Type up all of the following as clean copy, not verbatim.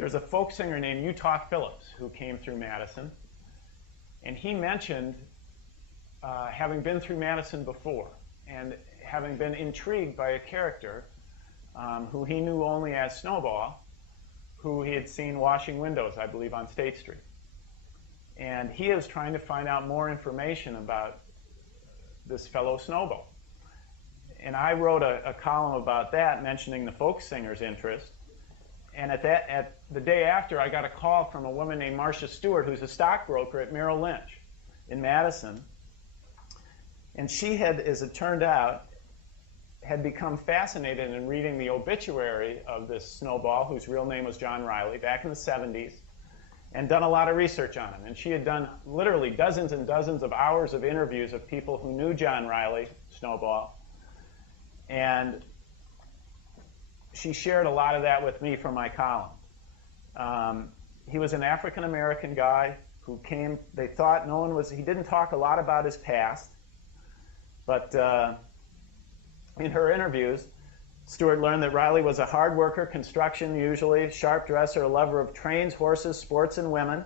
there's a folk singer named Utah Phillips who came through Madison, and he mentioned having been through Madison before and having been intrigued by a character who he knew only as Snowball, who he had seen washing windows, I believe, on State Street. And he is trying to find out more information about this fellow Snowball. And I wrote a column about that, mentioning the folk singer's interest. And at the day after, I got a call from a woman named Marcia Stewart, who's a stockbroker at Merrill Lynch in Madison. And she had, as it turned out, had become fascinated in reading the obituary of this Snowball, whose real name was John Riley, back in the 70s, and done a lot of research on him. And she had done literally dozens and dozens of hours of interviews of people who knew John Riley, Snowball. And she shared a lot of that with me from my column. He was an African-American guy who came, they thought no one was, he didn't talk a lot about his past, but in her interviews, Stewart learned that Riley was a hard worker, construction usually, sharp dresser, a lover of trains, horses, sports, and women.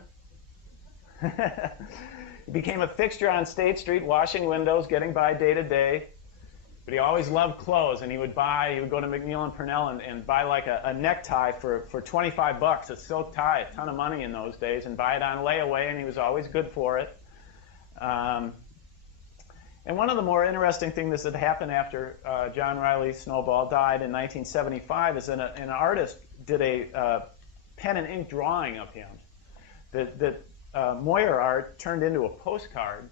He became a fixture on State Street, washing windows, getting by day to day. But he always loved clothes, and he would go to McNeil and Purnell and buy like a necktie for 25 bucks, a silk tie, a ton of money in those days, and buy it on layaway, and he was always good for it. And one of the more interesting things that happened after John Riley Snowball died in 1975 is an artist did a pen and ink drawing of him that Moyer Art turned into a postcard,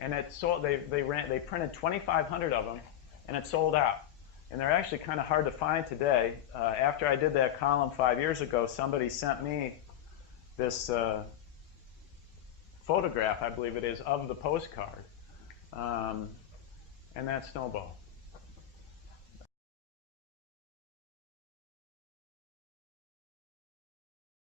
and it sold. They printed 2,500 of them, and it sold out. And they're actually kind of hard to find today. After I did that column 5 years ago, somebody sent me this photograph, I believe it is, of the postcard. And that's Snowball.